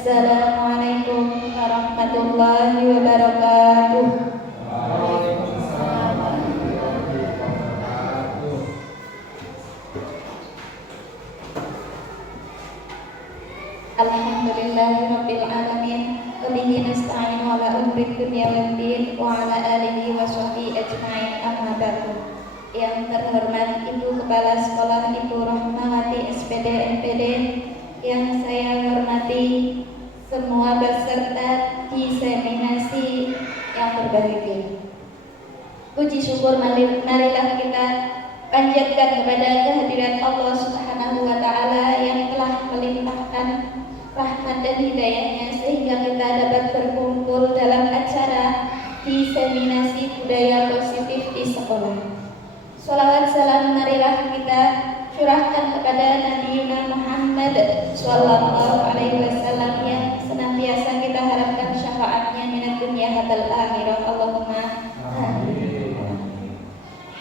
Assalamualaikum warahmatullahi wabarakatuh. Waalaikumsalam warahmatullahi wabarakatuh. Alhamdulillahirabbil alamin. Wabihi nasta'in ala umri dunya waddin wa ala alihi wa sahbihi ajmain, amma ba'du. Yang terhormat Ibu Kepala Sekolah Ibu Rahmawati SPD NPD, yang saya hormati semua peserta diseminasi yang berbahagia. Puji syukur marilah kita panjatkan kepada kehadirat Allah Subhanahu wa Ta'ala yang telah melimpahkan rahmat dan hidayahnya sehingga kita dapat berkumpul dalam acara diseminasi budaya positif di sekolah. Sholawat salam marilah kita curahkan kepada Nabi Muhammad Sallallahu Alaihi Wasallam yang senantiasa kita harapkan syafaatnya minat dunia hatal akhirah. Allahumma amin.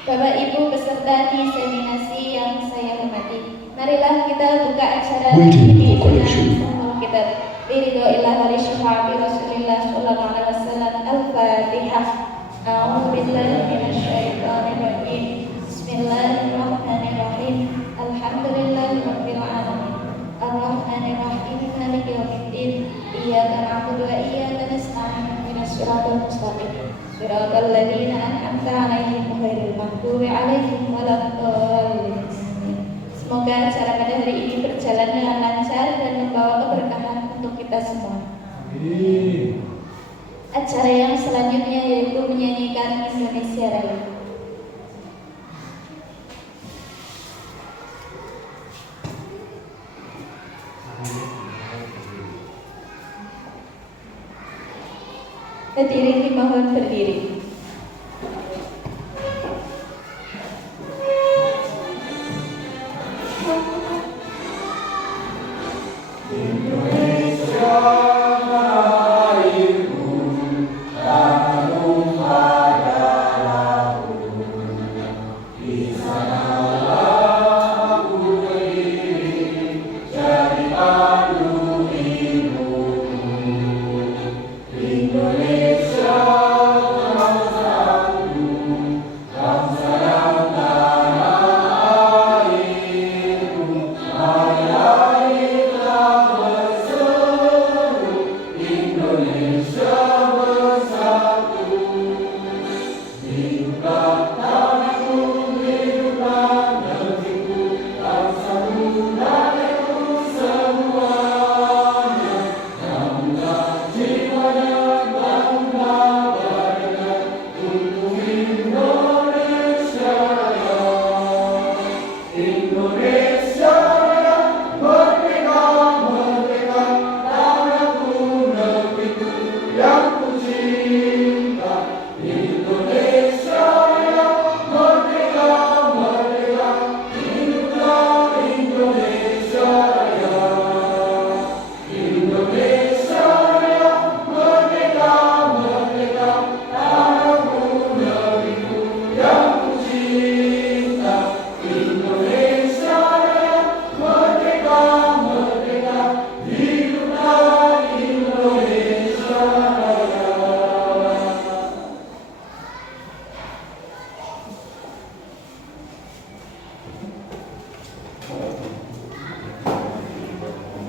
Bapak Ibu peserta diseminasi yang saya hormati, marilah kita buka acara ini dengan kita biridhoillah wa syafaati Rasulillah sallallahu alaihi wasallam. Al-Fatihah. A'udzubillahi minasyaitonir rajim. Bismillahirrahmanirrahim. Alhamdulillahirabbil alamin. Arrahmanir rahim. Maliki yaumiddin. Iyyaka na'budu wa iyyaka nasta'in. Ihdinas siratal mustaqim. Shiratal ladzina an'amta 'alaihim ghairil maghdubi 'alaihim waladdallin. Semoga acara pada hari ini berjalan dengan lancar dan membawa keberkahan untuk kita semua. Amin. Acara yang selanjutnya yaitu menyanyikan Indonesia Raya. Hadirin dimohon berdiri.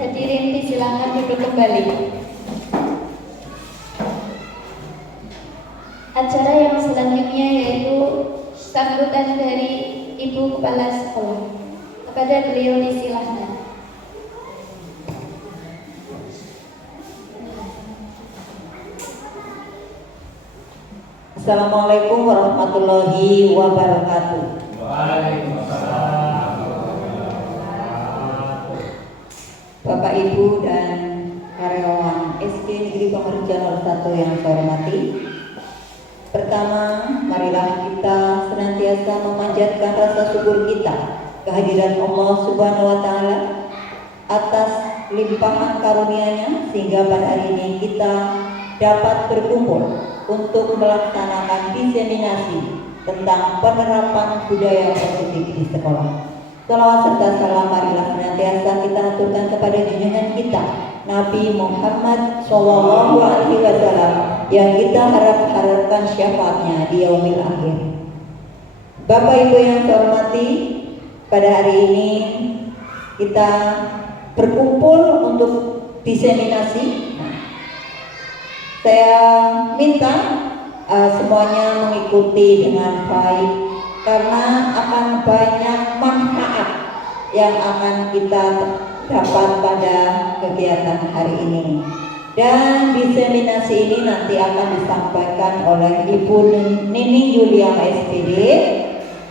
Hadirin disilakan duduk kembali. Acara yang selanjutnya yaitu sambutan dari Ibu Kepala Sekolah. Kepada beliau disilahkan. Assalamualaikum warahmatullahi wabarakatuh. Waalaikumsalam. Bapak Ibu dan karyawan SD Negeri Pengerjaan 01 yang saya hormati. Pertama, marilah kita senantiasa memanjatkan rasa syukur kita kehadiran Allah Subhanahu wa Ta'ala atas limpahan karunia-Nya sehingga pada hari ini kita dapat berkumpul untuk melaksanakan diseminasi tentang penerapan budaya positif di sekolah. Salawat serta salam marilah senantiasa senantiasa kita aturkan kepada junjungan kita Nabi Muhammad SAW yang kita harapkan syafaatnya di yaumil akhir. Bapak Ibu yang saya hormati, pada hari ini kita berkumpul untuk diseminasi. Saya minta semuanya mengikuti dengan baik karena akan banyak manfaat yang akan kita dapat pada kegiatan hari ini. Dan diseminasi ini nanti akan disampaikan oleh Ibu Nining Yuliana SPD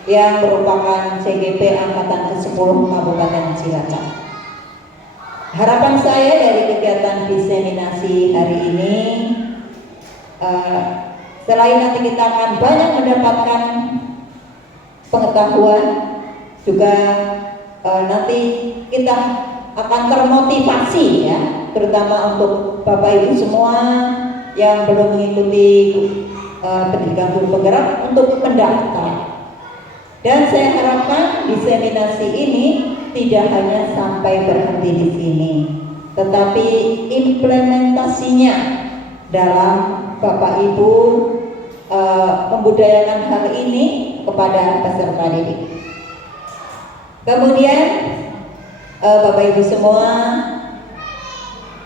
yang merupakan CGP Angkatan ke-10 Kabupaten Cilacap. Harapan saya dari kegiatan diseminasi hari ini, selain nanti kita akan banyak mendapatkan pengetahuan, juga nanti kita akan termotivasi ya, terutama untuk Bapak Ibu semua yang belum mengikuti pendidikan guru penggerak untuk mendaftar. Dan saya harapkan diseminasi ini tidak hanya sampai berhenti di sini, tetapi implementasinya dalam Bapak Ibu membudayakan hal ini kepada peserta didik. Kemudian Bapak Ibu semua,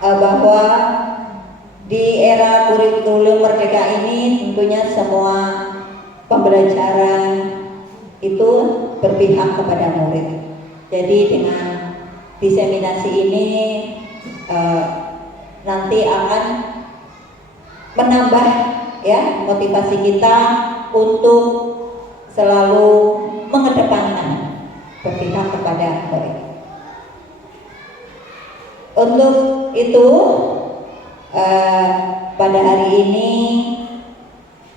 bahwa di era kurikulum merdeka ini tentunya semua pembelajaran itu berpihak kepada murid. Jadi dengan diseminasi ini nanti akan menambah ya motivasi kita untuk selalu mengedepankan berpihak kepada murid. Untuk itu pada hari ini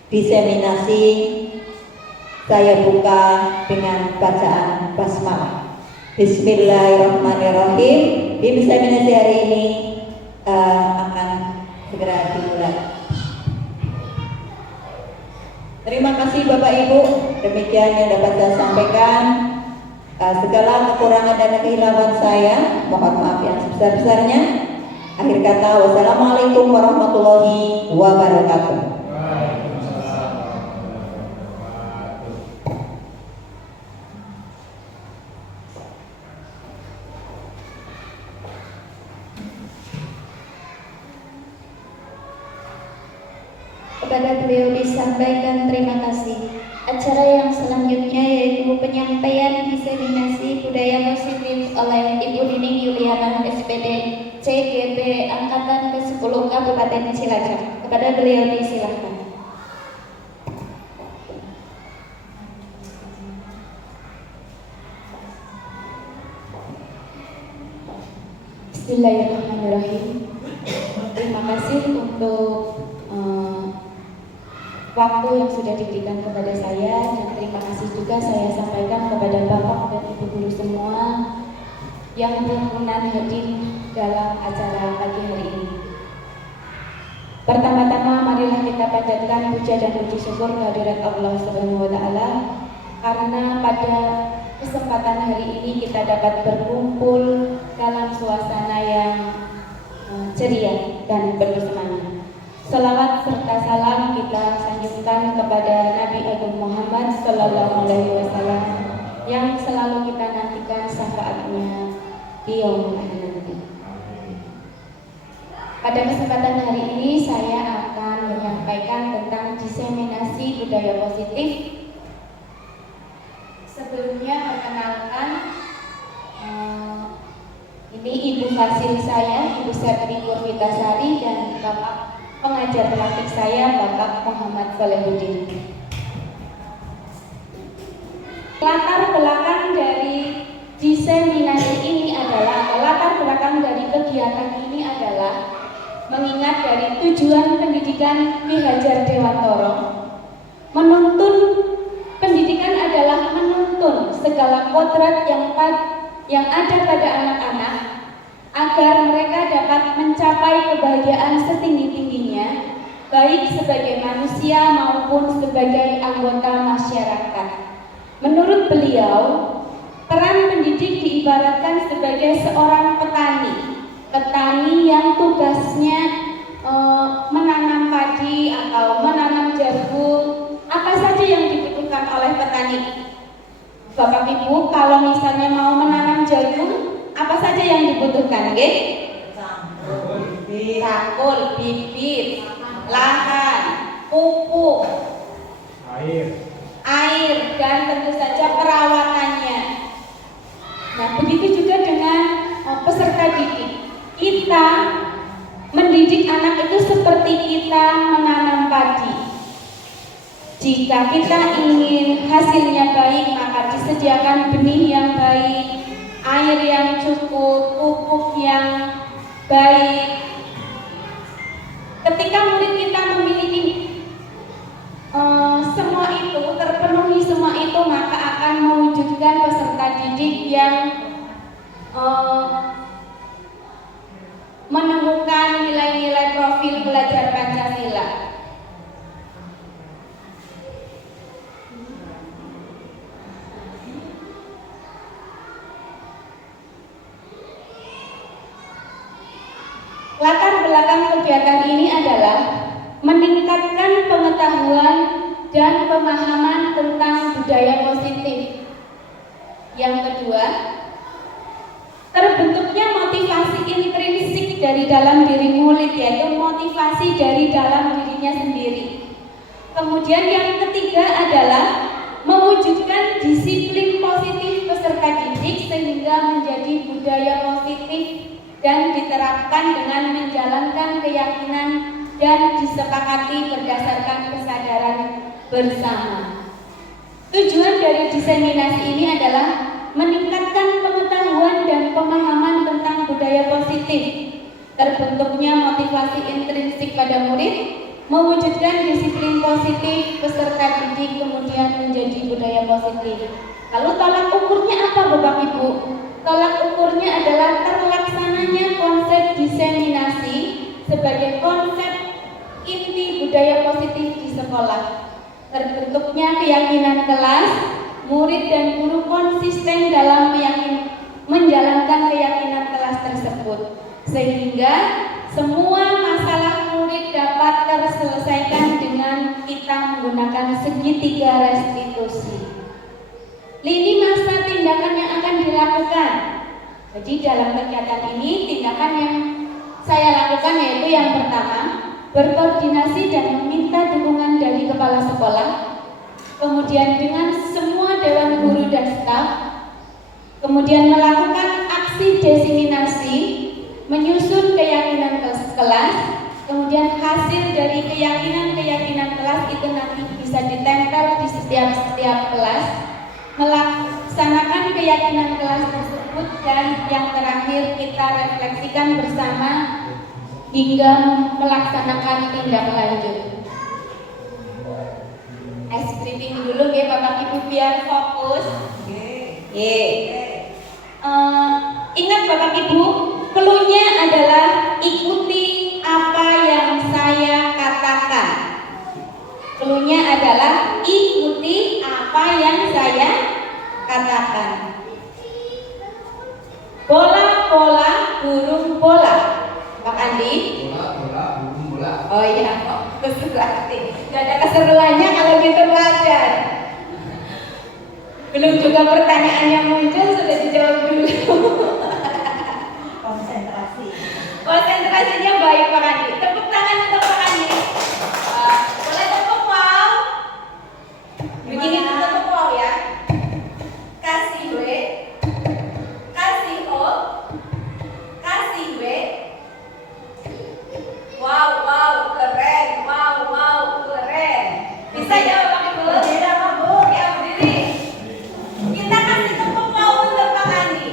diseminasi saya buka dengan bacaan basmalah. Bismillahirrahmanirrahim. Di diseminasi hari ini akan segera dimulai. Terima kasih Bapak Ibu, demikian yang dapat saya sampaikan. Segala kekurangan dan kehilangan saya mohon maaf yang sebesar-besarnya. Akhir kata, wassalamualaikum warahmatullahi wabarakatuh. Kepada beliau disampaikan terima kasih. Acara yang selanjutnya yaitu penyampaian diseminasi budaya positif oleh Ibu Nining Yuliana SPD CGP Angkatan ke-10 Kabupaten Cilacap. Kepada beliau disilahkan. Bismillahirrahmanirrahim. Terima kasih untuk waktu yang sudah diberikan kepada saya, dan terima kasih juga saya sampaikan kepada Bapak dan Ibu guru semua yang berkenan hadir dalam acara pagi hari ini. Pertama-tama marilah kita panjatkan puja dan puji syukur kehadirat Allah Subhanahu wa taala karena pada kesempatan hari ini kita dapat berkumpul dalam suasana yang ceria dan bersemangat. Salawat serta salam kita sanjungkan kepada Nabi Agung Muhammad Sallallahu Alaihi Wasallam yang selalu kita nantikan syafaatnya di yaumul akhir nanti. Pada kesempatan hari ini saya akan menyampaikan tentang diseminasi budaya positif. Sebelumnya perkenalkan, ini Ibu Fasil saya, Ibu Septi Purwitasari, dan Bapak pengajar praktik saya, Bapak Muhammad Solehuddin. Latar belakang dari diseminasi ini adalah, latar belakang dari kegiatan ini adalah mengingat dari tujuan pendidikan Ki Hajar Dewantoro. Menuntun pendidikan adalah menuntun segala kodrat yang ada pada anak-anak agar mereka dapat mencapai kebahagiaan setinggi-tingginya, baik sebagai manusia maupun sebagai anggota masyarakat. Menurut beliau, peran pendidik di diibaratkan sebagai seorang petani yang tugasnya menanam padi atau menanam jagung. Apa saja yang dibutuhkan oleh petani? Bapak Ibu, kalau misalnya mau menanam jagung, apa saja yang dibutuhkan? Cangkul, bibit, lahan, pupuk, air, dan tentu saja perawatannya. Nah, begitu juga dengan peserta didik. Kita mendidik anak itu seperti kita menanam padi. Jika kita ingin hasilnya baik, maka disediakan benih yang baik, air yang cukup, pupuk yang baik. Ketika murid kita memiliki semua itu, terpenuhi semua itu, maka akan mewujudkan peserta didik yang menemukan nilai-nilai profil belajar Pancasila. Latar belakang kegiatan ini adalah meningkatkan pengetahuan dan pemahaman tentang budaya positif. Yang kedua, terbentuknya motivasi intrinsik dari dalam diri murid, yaitu motivasi dari dalam dirinya sendiri. Kemudian yang ketiga adalah mewujudkan disiplin positif peserta didik sehingga menjadi budaya positif dan diterapkan dengan menjalankan keyakinan dan disepakati berdasarkan kesadaran bersama. Tujuan dari diseminasi ini adalah meningkatkan pengetahuan dan pemahaman tentang budaya positif, terbentuknya motivasi intrinsik pada murid, mewujudkan disiplin positif peserta didik, kemudian menjadi budaya positif. Lalu tolak ukurnya apa Bapak Ibu? Tolak ukurnya adalah terlaksananya konsep diseminasi sebagai konsep inti budaya positif di sekolah. Terbentuknya keyakinan kelas, murid dan guru konsisten dalam menjalankan keyakinan kelas tersebut, sehingga semua masalah murid dapat terselesaikan dengan kita menggunakan segitiga restitusi. Lini masa tindakan yang akan dilakukan. Jadi dalam kegiatan ini tindakan yang saya lakukan yaitu yang pertama, berkoordinasi dan meminta dukungan dari kepala sekolah, kemudian dengan semua dewan guru dan staf, kemudian melakukan aksi diseminasi, menyusun keyakinan kelas, kemudian hasil dari keyakinan kelas itu nanti bisa ditempel di setiap kelas, melaksanakan keyakinan kelas tersebut, dan yang terakhir kita refleksikan bersama hingga melaksanakan tindak lanjut. Ice breathing dulu ya Bapak Ibu biar fokus. Ingat Bapak Ibu, clue-nya adalah ikuti apa yang saya katakan. Clue-nya adalah ikuti apa yang saya katakan. Bola, bola, burung bola. Pak Andi? Bola, burung bola. Oh iya, keseruan. Gak ada keseruannya kalau gitu belajar. Belum juga pertanyaannya muncul sudah dijawab dulu. Konsentrasinya baik Pak Andi. Tepuk tangan untuk Pak Andi. Boleh tepuk wow. Begini tepuk wow ya. Kasih W, kasih O, kasih W. Wow, keren. Wow, keren. Bisa jawab Pak Ibu? Tidak Pak Bu. Ya berdiri. Kita kasih tepuk wow untuk Pak Andi.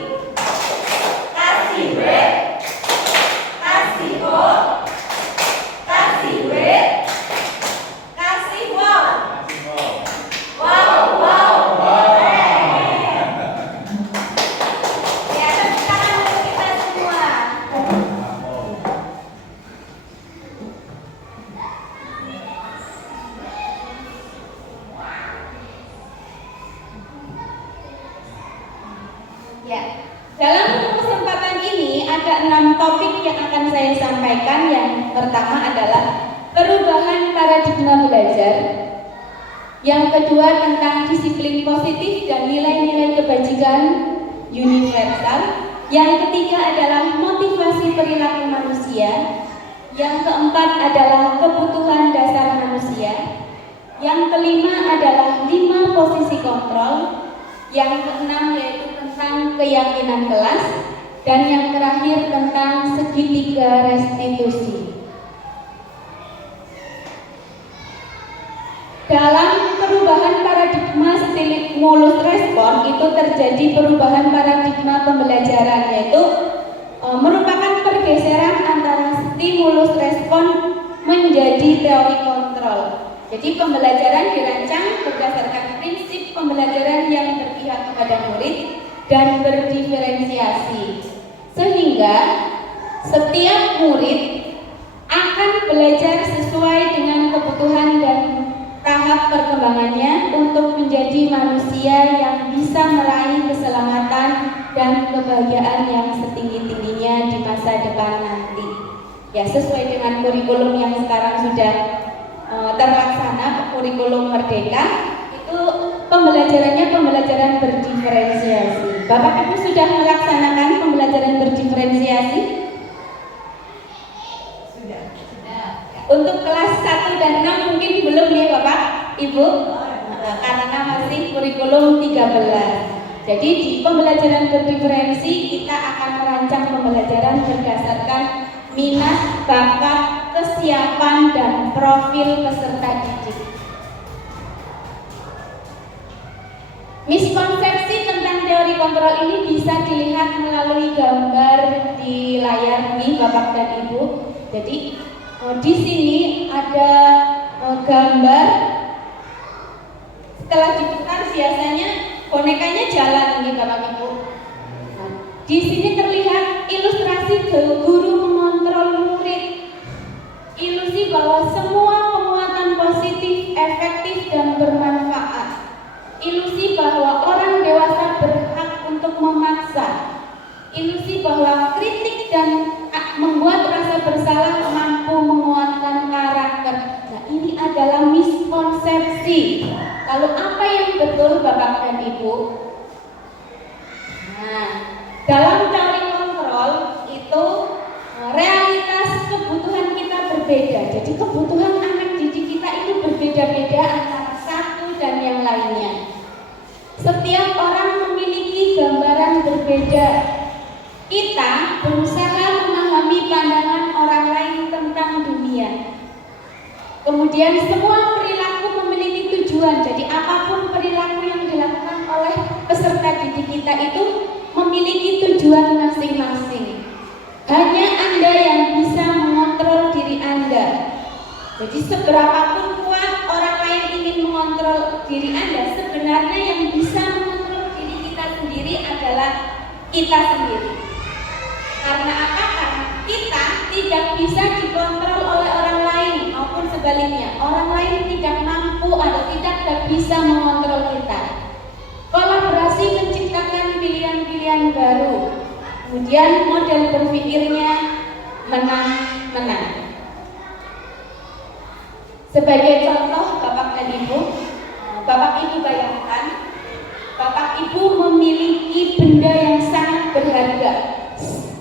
6 topik yang akan saya sampaikan. Yang pertama adalah perubahan paradigma belajar. Yang kedua tentang disiplin positif dan nilai-nilai kebajikan universal. Yang ketiga adalah motivasi perilaku manusia. Yang keempat adalah kebutuhan dasar manusia. Yang kelima adalah 5 posisi kontrol. Yang keenam yaitu tentang keyakinan kelas. Dan yang terakhir tentang segitiga restitusi. Dalam perubahan paradigma stimulus respon itu terjadi perubahan paradigma pembelajaran, yaitu merupakan pergeseran antara stimulus respon menjadi teori kontrol. Jadi pembelajaran dirancang berdasarkan prinsip pembelajaran yang berpihak kepada murid dan berdiferensiasi, sehingga setiap murid akan belajar sesuai dengan kebutuhan dan tahap perkembangannya untuk menjadi manusia yang bisa meraih keselamatan dan kebahagiaan yang setinggi-tingginya di masa depan nanti. Ya, sesuai dengan kurikulum yang sekarang sudah terlaksana, kurikulum Merdeka, itu pembelajarannya pembelajaran berdiferensiasi. Bapak Ibu sudah melaksanakan pembelajaran berdiferensiasi? Sudah. Untuk kelas 1 dan 6 mungkin belum ya Bapak Ibu, karena masih kurikulum 13. Jadi di pembelajaran berdiferensi kita akan merancang pembelajaran berdasarkan minat, bakat, kesiapan, dan profil peserta didik. Miskonsepsi tentang teori kontrol ini bisa dilihat melalui gambar di layar ini Bapak dan Ibu. Jadi di sini ada gambar, setelah diputar biasanya bonekanya jalan ini Bapak Ibu. Nah, di sini terlihat ilustrasi guru mengontrol murid, ilusi bahwa semua penguatan positif, efektif dan bermanfaat, ilusi bahwa orang dewasa berhak untuk memaksa, ilusi bahwa kritik dan membuat rasa bersalah mampu menguatkan karakter. Nah, ini adalah miskonsepsi. Lalu apa yang betul Bapak dan Ibu? Nah, dalam teori kontrol itu realitas kebutuhan kita berbeda. Jadi kebutuhan anak didik kita itu berbeda-beda antara satu dan yang lainnya. Setiap orang memiliki gambaran berbeda. Kita berusaha memahami pandangan orang lain tentang dunia. Kemudian semua perilaku memiliki tujuan. Jadi apapun perilaku yang dilakukan oleh peserta didik kita itu memiliki tujuan masing-masing. Hanya Anda yang bisa mengontrol diri Anda. Jadi seberapapun kuat orang lain ingin mengontrol diri Anda, sebenarnya yang bisa mengontrol diri kita sendiri adalah kita sendiri. Karena apa? Karena kita tidak bisa dikontrol oleh orang lain maupun sebaliknya. Orang lain tidak mampu atau tidak bisa mengontrol kita. Kolaborasi menciptakan pilihan-pilihan baru. Kemudian model berpikirnya menang-menang. Sebagai contoh Bapak dan Ibu, Bapak Ibu bayangkan, Bapak Ibu memiliki benda yang sangat berharga,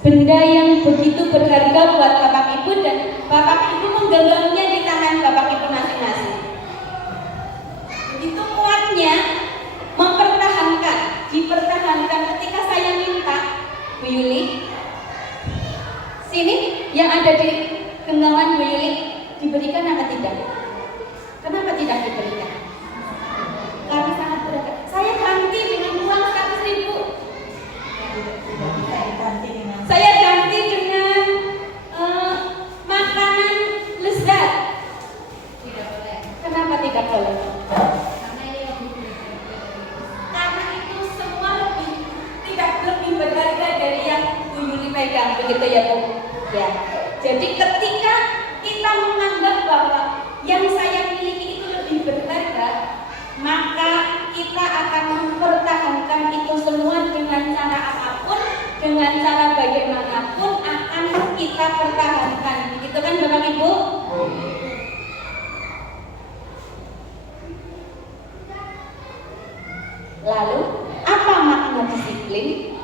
benda yang begitu berharga buat Bapak Ibu, dan Bapak Ibu menggenggamnya di tangan Bapak Ibu masing-masing. Begitu kuatnya dipertahankan ketika saya minta, Bu Yuli, sini yang ada di genggaman Bu Yuli diberikan apa tidak? Kenapa tidak diberikan? Karena sangat berharga. Saya ganti dengan uang 100.000. Saya ganti dengan makanan lezat. Tidak boleh. Kenapa tidak boleh? Karena itu semua tidak lebih berharga dari yang Bu Yuli pegang, begitu ya Bu? Ya. Jadi ketika kita menganggap bahwa yang saya miliki itu lebih berharga, maka kita akan mempertahankan itu semua dengan cara apapun, dengan cara bagaimanapun akan kita pertahankan. Begitu kan Bapak Ibu? Lalu, apa makna disiplin?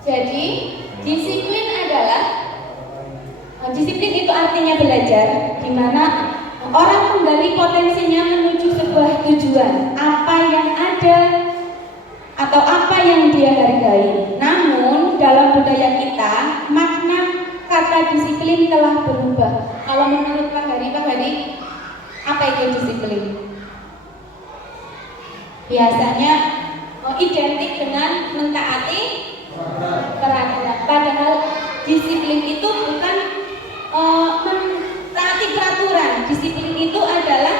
Jadi, disiplin adalah disiplin itu artinya belajar, di mana orang menggali potensinya menuju sebuah tujuan, apa yang ada atau apa yang dia hargai. Namun dalam budaya kita, makna kata disiplin telah berubah. Kalau menurut Pak Hari, apa itu disiplin? Biasanya identik dengan mentaati peraturan. Padahal disiplin itu bukan mentaati peraturan. Disiplin itu adalah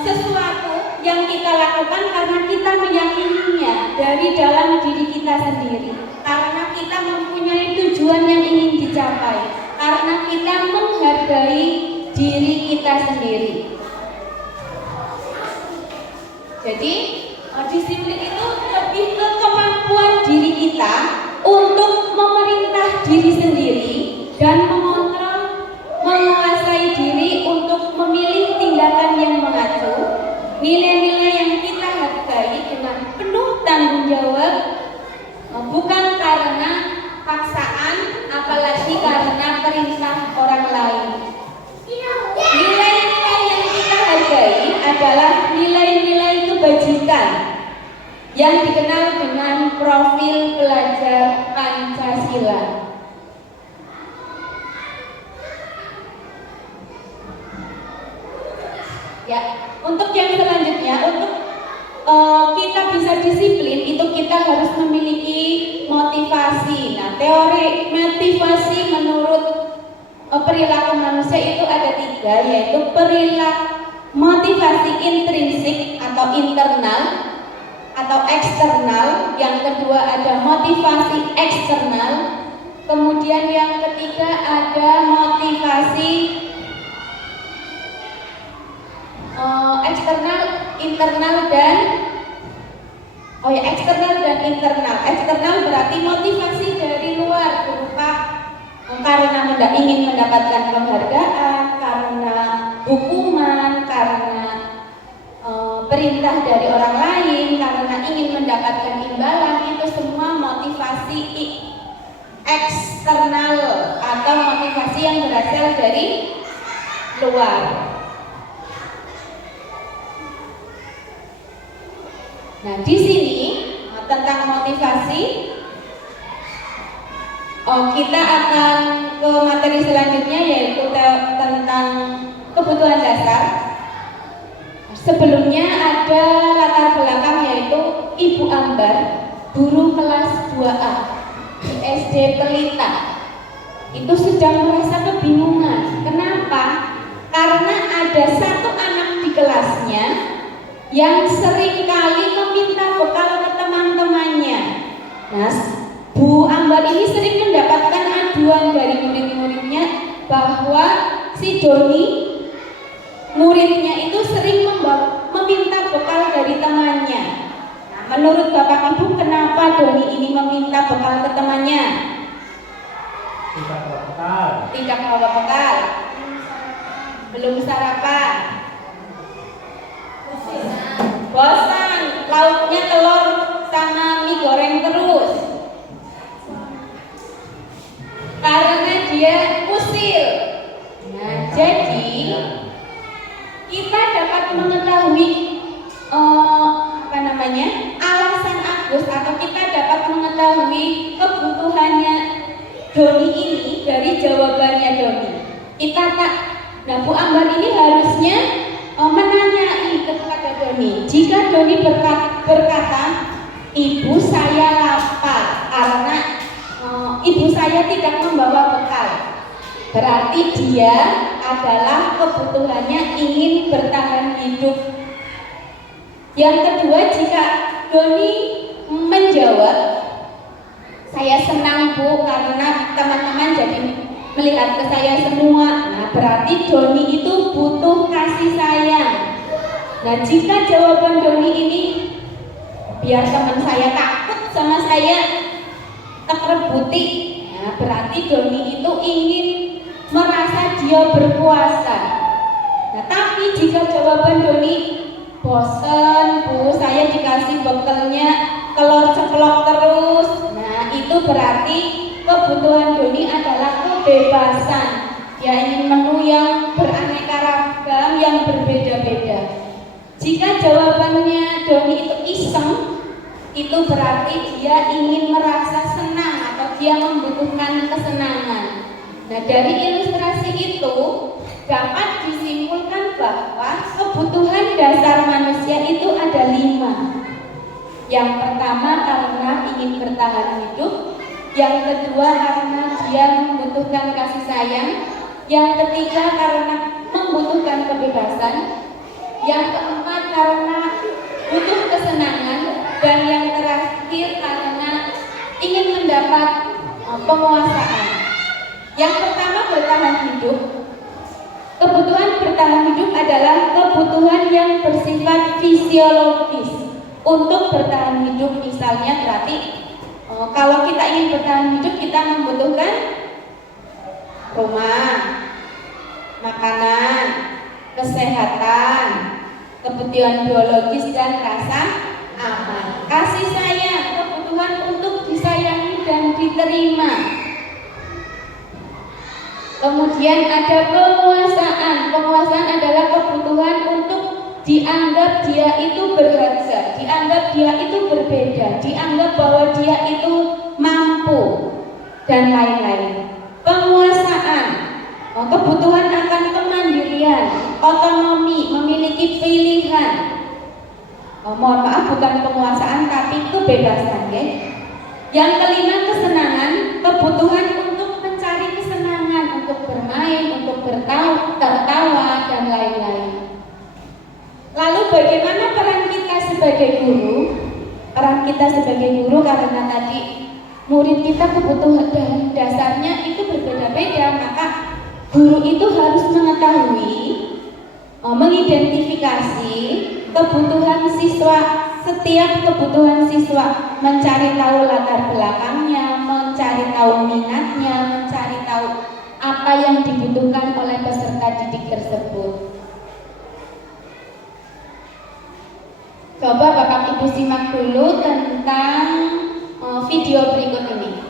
sesuatu yang kita lakukan karena kita meyakininya dari dalam diri kita sendiri, karena kita mempunyai tujuan yang ingin dicapai, karena kita menghargai diri kita sendiri. Jadi disiplin itu lebih ke kemampuan diri kita untuk memerintah diri sendiri dan mengontrol, menguasai diri untuk memilih tindakan yang mengacu, nilai-nilai yang kita hargai dengan penuh tanggung jawab, bukan karena paksaan, apalagi karena perintah orang lain. Nilai-nilai yang kita hargai adalah nilai-nilai kebajikan yang dikenal dengan profil pelajar Pancasila. Ya, untuk yang selanjutnya, untuk kita bisa disiplin itu kita harus memiliki motivasi. Nah, teori motivasi menurut perilaku manusia itu ada 3, yaitu motivasi intrinsik atau internal atau eksternal. Yang kedua ada motivasi eksternal. Kemudian yang ketiga ada motivasi eksternal, internal dan eksternal dan internal. Eksternal berarti motivasi dari luar berupa karena ingin mendapatkan penghargaan, karena hukuman, karena perintah dari orang lain, karena ingin mendapatkan imbalan. Itu semua motivasi eksternal atau motivasi yang berasal dari luar. Nah, di sini tentang motivasi, kita akan ke materi selanjutnya, yaitu tentang kebutuhan dasar. Sebelumnya ada latar belakang, yaitu Ibu Ambar, guru kelas 2A di SD Pelita. Itu sedang merasa kebingungan. Kenapa? Karena ada satu anak di kelasnya yang seringkali meminta bekal ke teman-temannya. Nah, Bu Ambar ini sering mendapatkan aduan dari murid-muridnya bahwa si Doni, muridnya itu sering meminta bekal dari temannya. Nah, menurut Bapak Ibu, kenapa Doni ini meminta bekal ke temannya? Tidak bawa bekal. Belum sarapan. Bosan, lauknya telur sama mie goreng terus. Karena dia usil. Nah, jadi kita dapat mengetahui alasan Agus, atau kita dapat mengetahui kebutuhannya Doni ini dari jawabannya Doni. Nah, Bu Ambar ini harusnya menanyai kepada Doni. Jika Doni berkata, ibu saya lapar karena ibu saya tidak membawa bekal, berarti dia adalah kebutuhannya ingin bertahan hidup. Yang kedua, jika Doni menjawab, Saya senang Bu karena teman-teman jadi melihat ke saya semua. Nah, berarti Doni itu butuh kasih sayang. Nah, jika jawaban Doni ini biar teman saya takut sama saya, tak rebuti, nah, berarti Doni itu ingin merasa dia berkuasa. Nah, tapi jika jawaban Doni bosen Bu, saya dikasih bekalnya telur ceplok terus, nah itu berarti kebutuhan Doni adalah kebebasan. Dia ingin menu yang beraneka ragam, yang berbeda-beda. Jika jawabannya Doni itu iseng, itu berarti dia ingin merasa senang atau dia membutuhkan kesenangan. Nah, dari ilustrasi itu dapat disimpulkan bahwa kebutuhan dasar manusia itu ada 5. Yang pertama karena ingin bertahan hidup, yang kedua karena dia membutuhkan kasih sayang, yang ketiga karena membutuhkan kebebasan, yang keempat karena butuh kesenangan, dan yang terakhir karena ingin mendapat penguasaan. Yang pertama bertahan hidup. Kebutuhan bertahan hidup adalah kebutuhan yang bersifat fisiologis. Untuk bertahan hidup misalnya berarti kalau kita ingin bertahan hidup kita membutuhkan rumah, makanan, kesehatan, kebutuhan biologis dan rasa aman. Kasih sayang, kebutuhan untuk disayangi dan diterima. Kemudian ada penguasaan. Penguasaan adalah kebutuhan untuk dianggap dia itu berharga, dianggap dia itu berbeda, dianggap bahwa dia itu mampu, dan lain-lain. Penguasaan, kebutuhan akan kemandirian, otonomi, memiliki pilihan. Mohon maaf, bukan penguasaan tapi kebebasan, ya. Yang kelima kesenangan, kebutuhan untuk mencari kesenangan, untuk bermain, untuk tertawa, dan lain-lain. Lalu bagaimana peran kita sebagai guru? Peran kita sebagai guru karena tadi murid kita kebutuhan dasarnya itu berbeda-beda, maka guru itu harus mengetahui, mengidentifikasi kebutuhan siswa, setiap kebutuhan siswa, mencari tahu latar belakangnya, mencari tahu minatnya, mencari tahu apa yang dibutuhkan oleh peserta didik tersebut. Coba Bapak Ibu simak dulu tentang video berikut ini.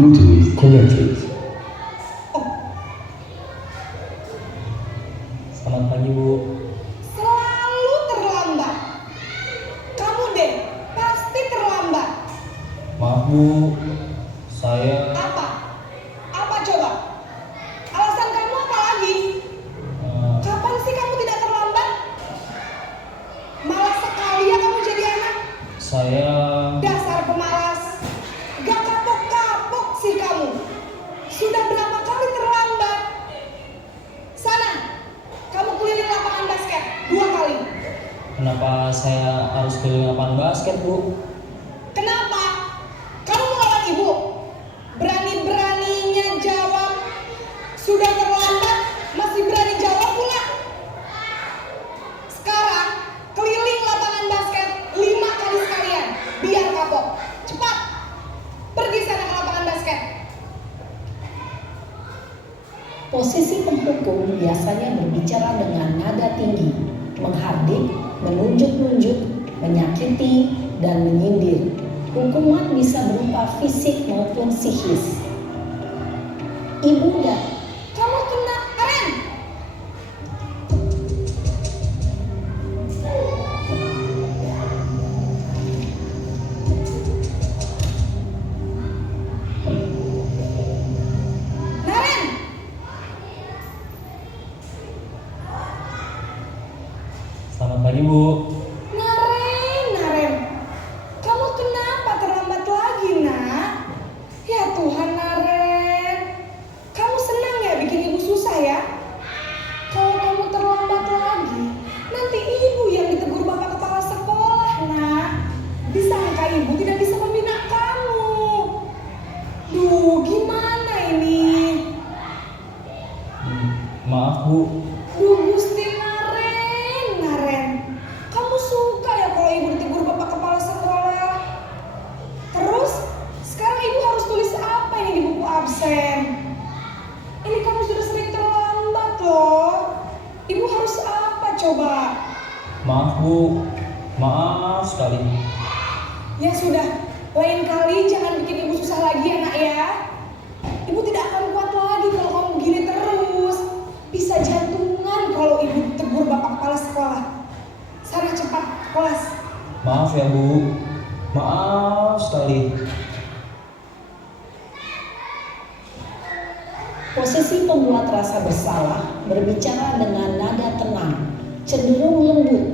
Bluetooth connected. Selamat pagi, Bu. Selalu terlambat. Kamu deh, pasti terlambat. Maaf, Bu. Saya Apa? Apa coba? Alasan kamu apa lagi? Kapan sih kamu tidak terlambat? Malas sekali ya kamu jadi anak. saya Dasar pemalas. Gak kapok-kapok sih kamu. Sudah berapa kali terlambat? Sana, kamu keliling lapangan basket 2 kali. kenapa saya harus keliling lapangan basket, Bu? Kenapa? Kamu melawan ibu? Berani-beraninya jawab. Sudah terlambat, masih berani jawab pula. Sekarang, keliling lapangan basket 5 kali sekalian. Biar kapok. Cepat, pergi sana ke lapangan basket. Posisi penghukum biasanya berbicara dengan nada tinggi, menghardik, menunjuk-nunjuk, menyakiti, dan menyindir. Hukuman bisa berupa fisik maupun psikis. Ibunda, Kamu kena keren. Bu, maaf sekali. Ya sudah, lain kali jangan bikin ibu susah lagi ya nak ya. Ibu tidak akan kuat lagi kalau kamu begini terus. Bisa jantungan kalau ibu tegur bapak kepala sekolah. Sana cepat ke kelas. Maaf ya Bu, maaf sekali. Posisi pembuat rasa bersalah berbicara dengan nada tenang, cenderung lembut.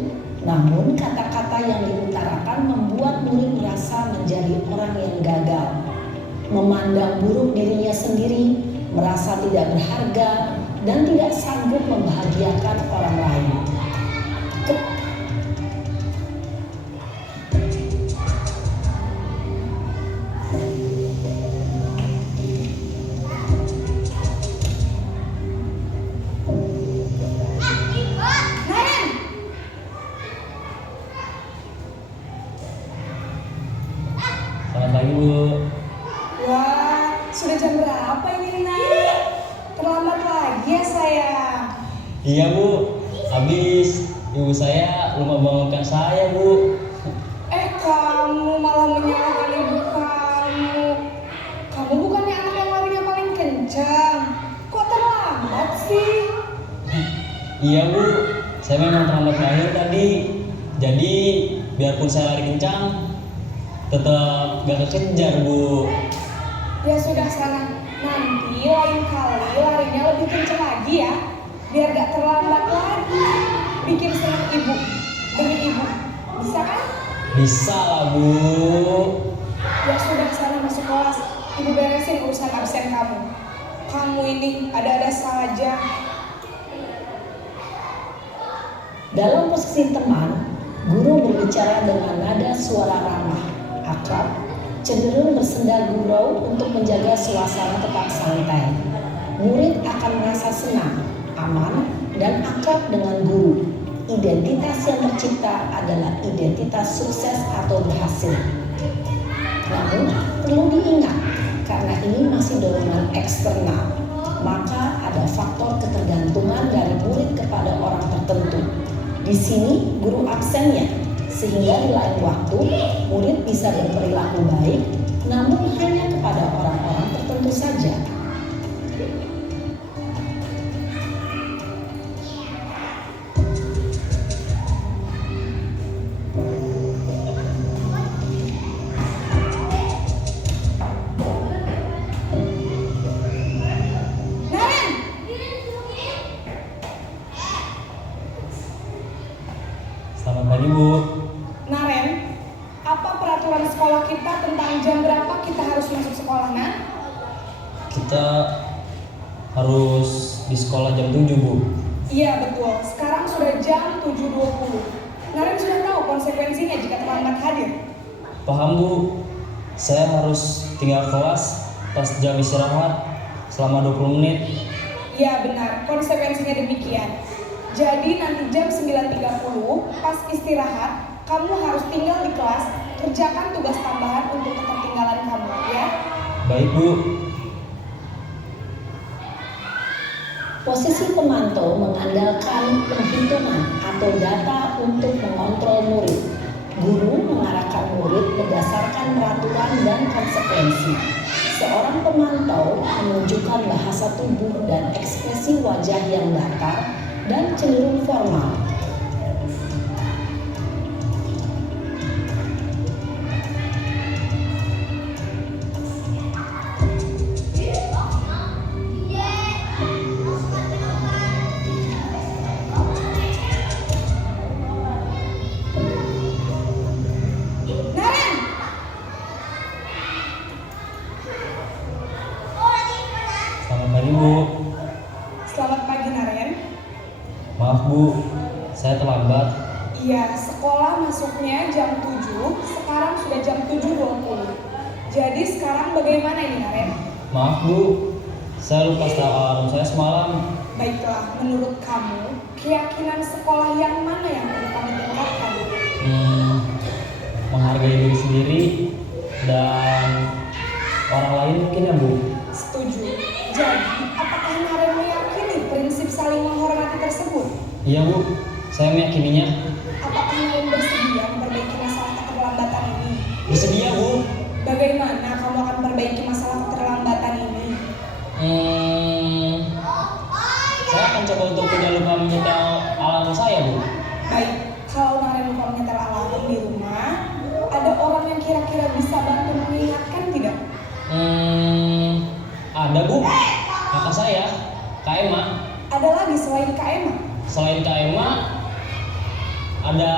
Namun kata-kata yang diutarakan membuat murid merasa menjadi orang yang gagal, memandang buruk dirinya sendiri, merasa tidak berharga, dan tidak sanggup membahagiakan orang lain. Selamat pagi Bu. Wah, sudah jam berapa ini nak? Terlambat lagi ya sayang. Iya Bu, habis ibu saya lupa bangunkan saya Bu. Kamu malah menyalahkan ibu kamu. Kamu bukannya anak yang larinya paling kencang. Kok terlambat sih? Iya Bu, saya memang terlambat bangun tadi. Jadi biarpun saya lari kencang, tetap gak kekejar Bu. Ya sudah sana. Nanti lain kali larinya lebih kencang lagi ya. Biar gak terlambat lagi. Bikin senang ibu. Demi ibu. Bisa kan? Bisa lah Bu. Ya sudah sana masuk kelas. Ibu beresin urusan absen kamu. Kamu ini ada-ada saja. Dalam posisi teman, guru berbicara dengan nada suara ramah, akrab, cenderung bersenda gurau untuk menjaga suasana tetap santai. Murid akan merasa senang, aman, dan akrab dengan guru. Identitas yang tercipta adalah identitas sukses atau berhasil. Namun, perlu diingat, karena ini masih dorongan eksternal, maka ada faktor ketergantungan dari murid kepada orang tertentu. Di sini, guru absennya, sehingga di lain waktu, murid bisa berperilaku baik, namun hanya kepada orang-orang tertentu saja. Selamat pagi Bu. Naren, apa peraturan sekolah kita tentang jam berapa kita harus masuk sekolah, Nak? Kita harus di sekolah jam 7 Bu. Iya betul, sekarang sudah jam 7.20. Naren sudah tahu konsekuensinya jika terlambat hadir. Paham Bu, saya harus tinggal kelas pas jam istirahat selama 20 menit. Iya benar, konsekuensinya demikian. Jadi nanti jam 9.30 pas istirahat, kamu harus tinggal di kelas, kerjakan tugas tambahan untuk ketertinggalan kamu, ya. Baik Bu. Posisi pemantau mengandalkan penghitungan atau data untuk mengontrol murid. Guru mengarahkan murid berdasarkan peraturan dan konsekuensi. Seorang pemantau menunjukkan bahasa tubuh dan ekspresi wajah yang datar dan cenderung formal. Naren! Selamat pagi Bu. Selamat pagi Naren. Maaf Bu, saya terlambat. Iya, sekolah masuknya jam 7, sekarang sudah jam 7.20. Jadi sekarang bagaimana ini Naren? Maaf Bu, saya lupa setel alarm saya semalam. Baiklah, menurut kamu, keyakinan sekolah yang mana yang perlu kami tingkatkan? Menghargai diri sendiri dan orang lain mungkin ya Bu. Setuju. Jadi, apakah Naren meyakini prinsip saling menghormati tersebut? Iya Bu, saya meyakininya. Apakah Ada Bu, kakak saya, Kak Emma. Ada lagi selain Kak Emma? Selain Kak Emma, ada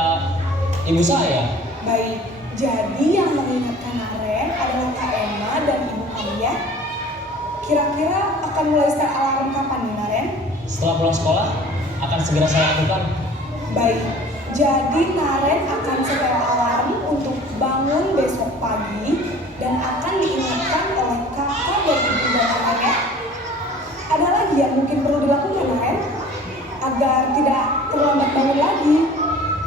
ibu saya. Baik, jadi yang mengingatkan Naren adalah Kak Emma dan ibu kamu ya. Kira-kira akan mulai start alarm kapan nih Naren? Setelah pulang sekolah, akan segera saya lakukan. Baik, jadi Naren akan setel alarm untuk bangun besok pagi dan akan diingatkan oleh kakak dan ibu dan Naren ya. Ada lagi yang mungkin perlu dilakukan Naren agar tidak terlambat bangun lagi?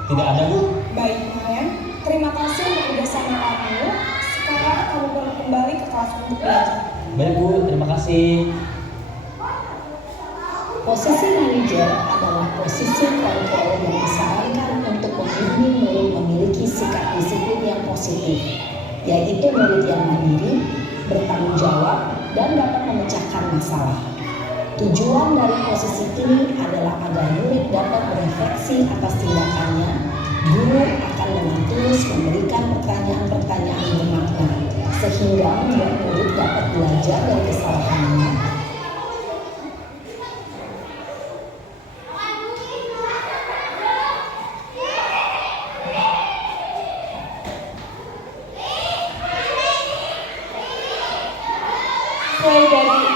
Tidak ada Bu. Baik Naren, terima kasih untuk kerjasama kamu. Sekarang kamu perlu kembali ke kelas untuk belajar. Baik Bu, terima kasih. Posisi manajer adalah posisi kontrol yang disarankan untuk membimbing murid memiliki sikap disiplin yang positif, yaitu murid yang mandiri, bertanggung jawab, dan dapat memecahkan masalah. Tujuan dari posisi ini adalah agar murid dapat berefleksi atas tindakannya. Guru akan dengan tulus memberikan pertanyaan-pertanyaan bermakna, sehingga membuat murid dapat belajar dari kesalahannya. Sesuai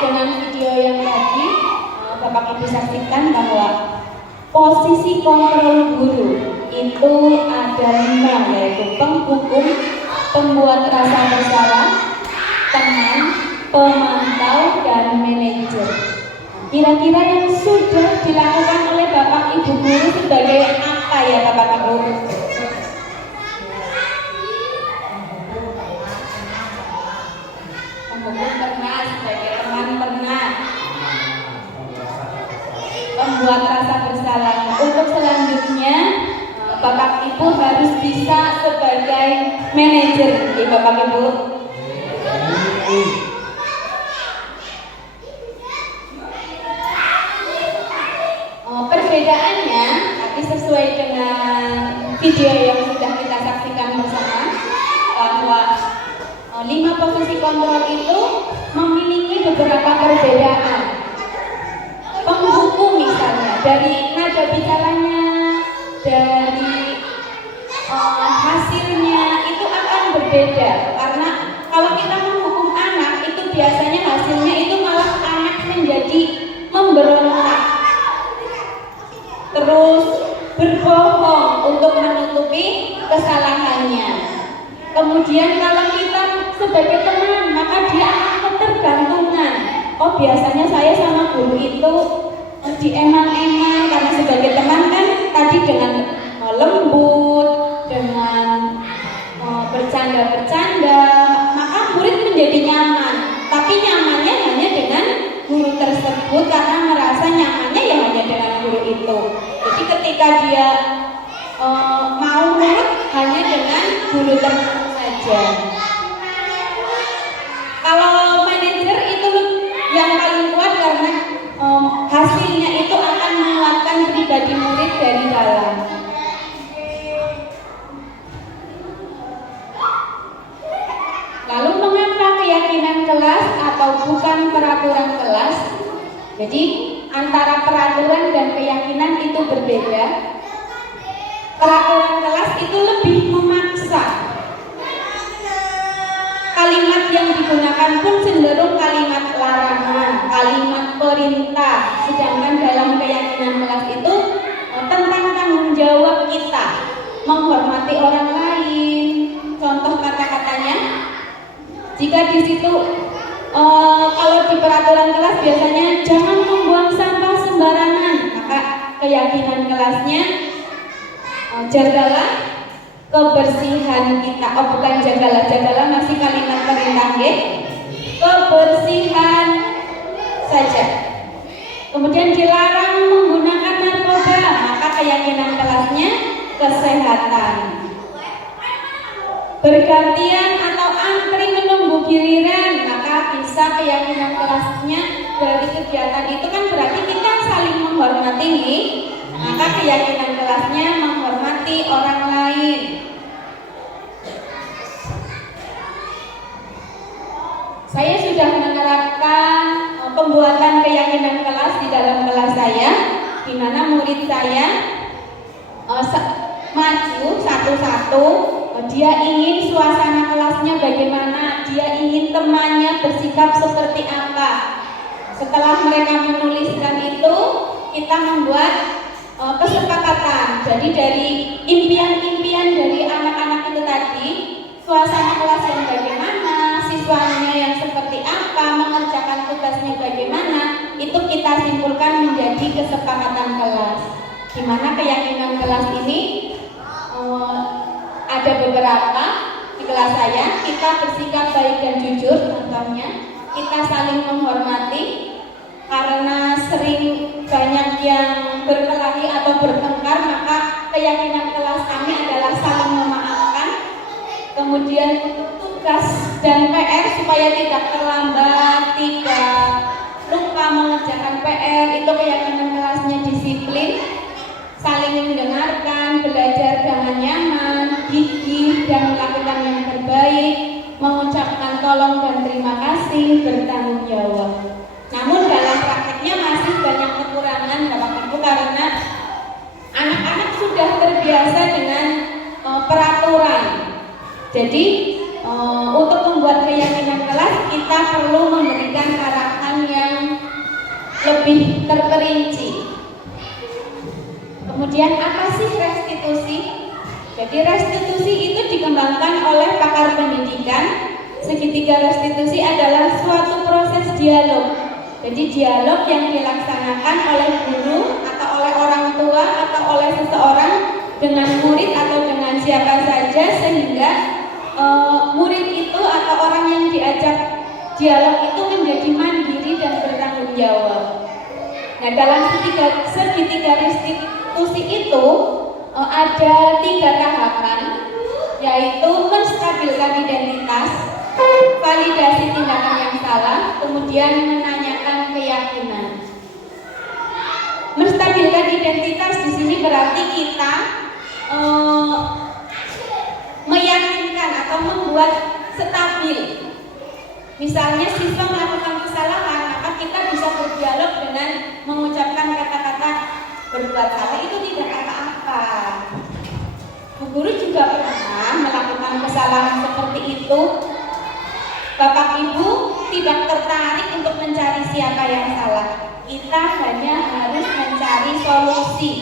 dengan video yang tadi, Bapak Ibu saksikan bahwa posisi kontrol guru itu ada 5, yaitu penghukum, pembuat rasa bersalah, teman, pemantau, dan manajer. Kira-kira yang sudah dilakukan oleh Bapak Ibu guru sebagai apa ya Bapak Ibu? Penghukum pernah, sebagai teman pernah, membuat rasa bersalah. Untuk selanjutnya Bapak Ibu harus bisa sebagai manajer, ya Bapak Ibu. Perbedaannya, tapi sesuai dengan video yang sudah kita saksikan bersama, bahwa 5 posisi kontrol itu memiliki beberapa perbedaan. Penghukum misalnya, dari nada bicaranya, dari hasilnya itu akan berbeda. Karena kalau kita menghukum anak, itu biasanya hasilnya itu malah anak menjadi memberontak, terus berbohong untuk menutupi kesalahannya. Kemudian kalau kita sebagai teman, maka dia akan ketergantungan. Oh, biasanya saya sama guru itu dieman-eman, karena sebagai teman kan tadi dengan lembut, dengan bercanda-bercanda, maka murid menjadi nyaman. Tapi nyamannya hanya dengan guru tersebut, karena merasa nyamannya ya hanya dengan guru itu. Jadi ketika dia mau nurut hanya dengan guru tersebut saja. Kalau manajer itu yang paling kuat, karena hasilnya itu akan menguatkan pribadi murid dari dalam. Lalu mengapa keyakinan kelas atau bukan peraturan kelas? Jadi antara peraturan dan keyakinan itu berbeda. Peraturan kelas itu lebih memaksa. Kalimat yang digunakan pun cenderung kalimat larangan, kalimat perintah. Sedangkan dalam keyakinan kelas itu tentang tanggung jawab kita, menghormati orang lain. Contoh kata-katanya, jika di situ kalau di peraturan kelas biasanya jangan membuang sampah sembarangan, maka keyakinan kelasnya jagalah kebersihan kita. Oh, bukan jagalah masih kalimat perintah ya. Kebersihan saja. Kemudian dilarang menggunakan narkoba, maka keyakinan kelasnya kesehatan. Bergantian atau antri menunggu giliran, maka bisa keyakinan kelasnya dari kegiatan itu kan berarti kita saling menghormati, maka keyakinan kelasnya menghormati orang lain. Saya sudah menerapkan pembuatan keyakinan kelas di dalam kelas saya, di mana murid saya maju satu-satu. Dia ingin suasana kelasnya bagaimana, dia ingin temannya bersikap seperti apa. Setelah mereka menuliskan itu, kita membuat kesepakatan. Jadi dari impian-impian dari anak-anak itu tadi, suasana kelas yang bagaimana, siswanya yang seperti apa, mengerjakan tugasnya bagaimana, itu kita simpulkan menjadi kesepakatan kelas. Di mana keyakinan kelas ini ada beberapa di kelas saya. Kita bersikap baik dan jujur, contohnya kita saling menghormati. Karena sering banyak yang berkelahi atau bertengkar, maka keyakinan kelas kami adalah saling memaafkan. Kemudian untuk tugas dan PR supaya tidak terlambat, tidak lupa mengerjakan PR, itu keyakinan kelasnya disiplin, saling mendengarkan, belajar dengan nyaman, gigih dan melakukan yang terbaik, mengucapkan tolong dan terima kasih, bertanggung jawab. Namun dalam prakteknya masih banyak kekurangan Bapak Ibu, karena anak-anak sudah terbiasa dengan peraturan. Jadi untuk membuat keyakinan kelas kita perlu memberikan arahan yang lebih terperinci. Kemudian apa sih restitusi? Jadi restitusi itu dikembangkan oleh pakar pendidikan. Segitiga restitusi adalah suatu proses dialog. Jadi dialog yang dilaksanakan oleh guru atau oleh orang tua atau oleh seseorang dengan murid atau dengan siapa saja, sehingga murid itu atau orang yang diajak dialog itu menjadi mandiri dan bertanggung jawab. Nah, dalam segitiga restitusi itu ada 3 tahapan, yaitu menstabilkan identitas, validasi tindakan yang salah, kemudian menanyakan keyakinan. Menstabilkan identitas di sini berarti kita meyakinkan atau membuat stabil. Misalnya siswa melakukan kesalahan, maka kita bisa berdialog dengan mengucapkan kata-kata berbuat salah itu tidak apa-apa. Bu guru juga pernah melakukan kesalahan seperti itu. Bapak Ibu tidak tertarik untuk mencari siapa yang salah. Kita hanya harus mencari solusi.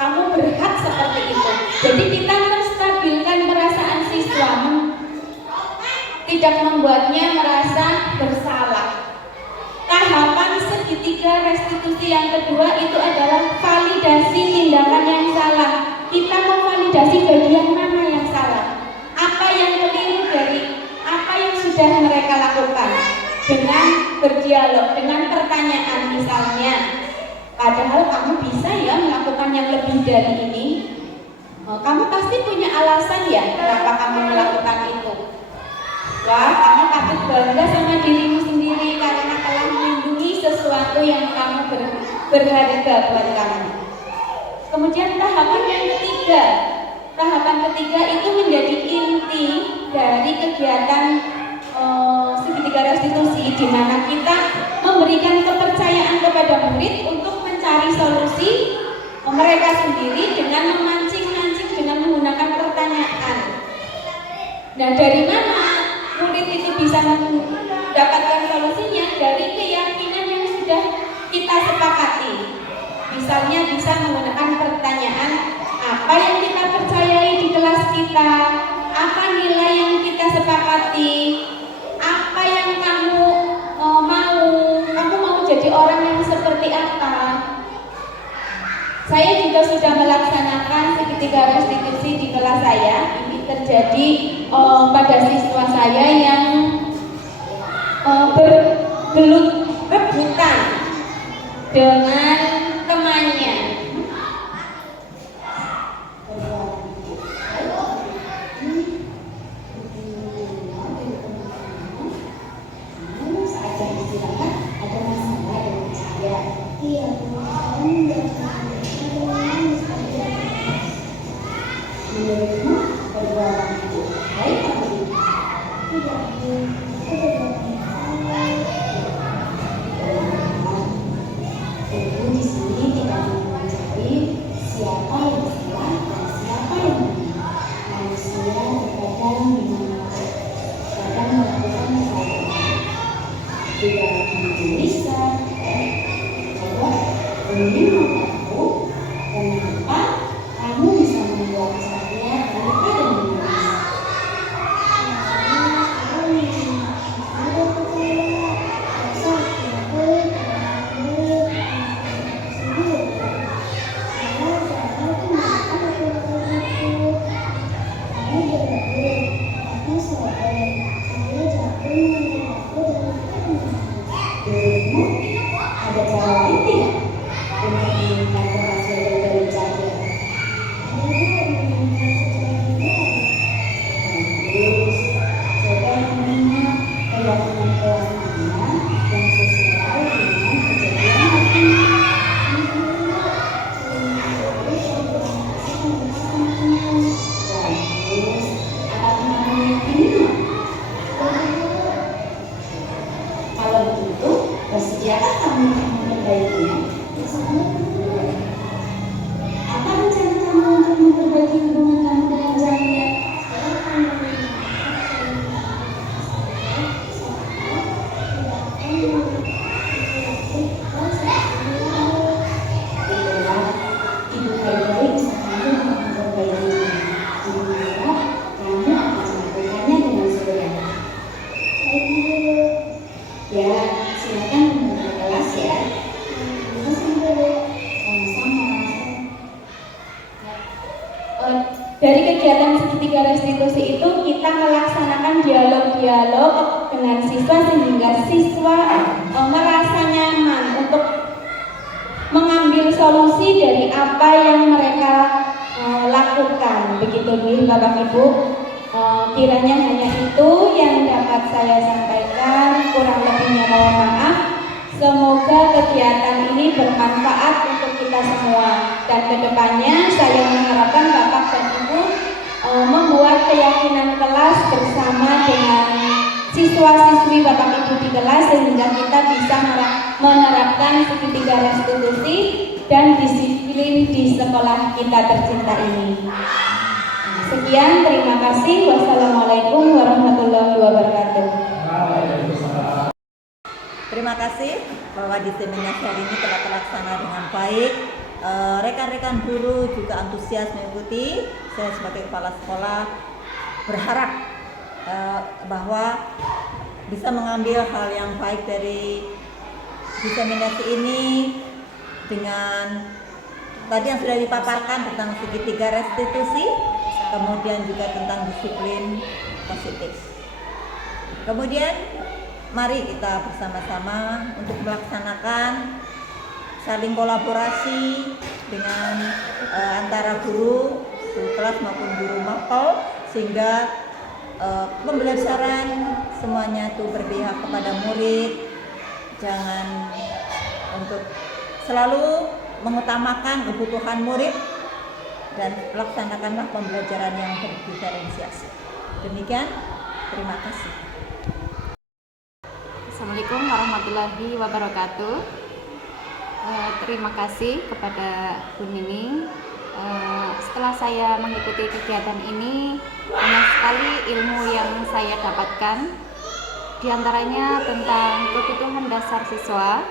Kamu berhak seperti itu. Jadi kita menstabilkan perasaan siswa, tidak membuatnya merasa bersalah. Tahapan segitiga restitusi yang kedua itu adalah validasi tindakan yang salah. Kita memvalidasi bagian mana yang salah, apa yang keliru dari apa yang sudah mereka lakukan, dengan berdialog, dengan pertanyaan misalnya, padahal kamu bisa ya melakukan yang lebih dari ini. Kamu pasti punya alasan ya kenapa kamu melakukan itu. Wah, kamu patut bangga sama dirimu sendiri karena telah melindungi sesuatu yang kamu berharga buat kamu. Kemudian tahapan yang ketiga. Tahapan ketiga itu menjadi inti dari kegiatan segitiga restitusi, di mana kita memberikan kepercayaan kepada murid untuk mencari solusi mereka sendiri dengan memancing-mancing dengan menggunakan pertanyaan. Nah, dari mana murid itu bisa mendapatkan solusinya? Dari keyakinan yang sudah kita sepakati. Misalnya bisa menggunakan pertanyaan, apa yang kita percayai di kelas kita, apa nilai yang kita sepakati, apa yang kamu mau jadi orang yang seperti apa. Saya juga sudah melaksanakan segitiga restitusi di kelas saya. Ini terjadi pada siswa saya yang bergelut rebutan dengan temannya. ini membantu dan yang keempat, kamu bisa membuat caranya terbuka dan menulis. Ada cara lain tidak untuk meningkatkan keberhasilan dari belajar? Bagus. Coba mengingat kedatangan kelas Anda yang sesuai dengan kejadian hari ini. Bagus. Apakah kamu meyakininya? Kalau begitu, bersedia kamu untuk memperbaikinya? Apa rencana kamu untuk memperbaiki hubungan kamu dengan Jamia? Itulah, Ibu Haidari usahakan untuk memperbaikinya. Ibu harap kamu akan melakukannya dengan segera. Ya, silakan menuju kelas ya. Sama-sama. Dari kegiatan segitiga restitusi itu kita melaksanakan dialog-dialog dengan siswa sehingga siswa merasa nyaman untuk mengambil solusi dari apa yang mereka lakukan. Begitu nih Bapak Ibu. Kiranya hanya itu yang dapat saya sampaikan, kurang lebihnya mohon maaf. Semoga kegiatan ini bermanfaat untuk kita semua dan kedepannya saya mengharapkan Bapak dan Ibu membuat keyakinan kelas bersama dengan siswa-siswi Bapak Ibu di kelas sehingga kita bisa menerapkan segitiga restitusi dan disiplin di sekolah kita tercinta ini. Sekian, terima kasih. Wassalamualaikum warahmatullahi wabarakatuh. Terima kasih bahwa diseminasi hari ini telah terlaksana dengan baik. Rekan-rekan guru juga antusias mengikuti. Saya sebagai kepala sekolah berharap bahwa bisa mengambil hal yang baik dari diseminasi ini dengan tadi yang sudah dipaparkan tentang segitiga restitusi, kemudian juga tentang disiplin positif. Kemudian mari kita bersama-sama untuk melaksanakan saling kolaborasi dengan antara guru kelas maupun guru mapel sehingga pembelajaran semuanya itu berpihak kepada murid. Jangan untuk selalu mengutamakan kebutuhan murid dan laksanakanlah pembelajaran yang berdiferensiasi. Demikian, terima kasih. Assalamualaikum warahmatullahi wabarakatuh. Terima kasih kepada Bu Nining. Setelah saya mengikuti kegiatan ini, banyak sekali ilmu yang saya dapatkan. Di antaranya tentang kebutuhan dasar siswa,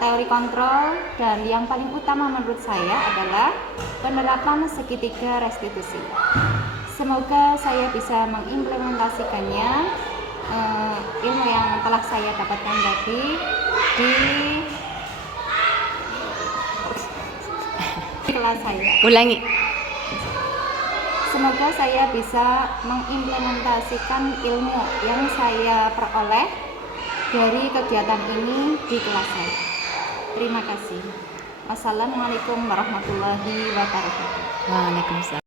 teori kontrol, dan yang paling utama menurut saya adalah penerapan segitiga restitusi. Semoga saya bisa mengimplementasikannya, ilmu yang telah saya dapatkan tadi di kelas saya. Ulangi. Semoga saya bisa mengimplementasikan ilmu yang saya peroleh dari kegiatan ini di kelas saya. Terima kasih. Wassalamualaikum warahmatullahi wabarakatuh. Waalaikumsalam.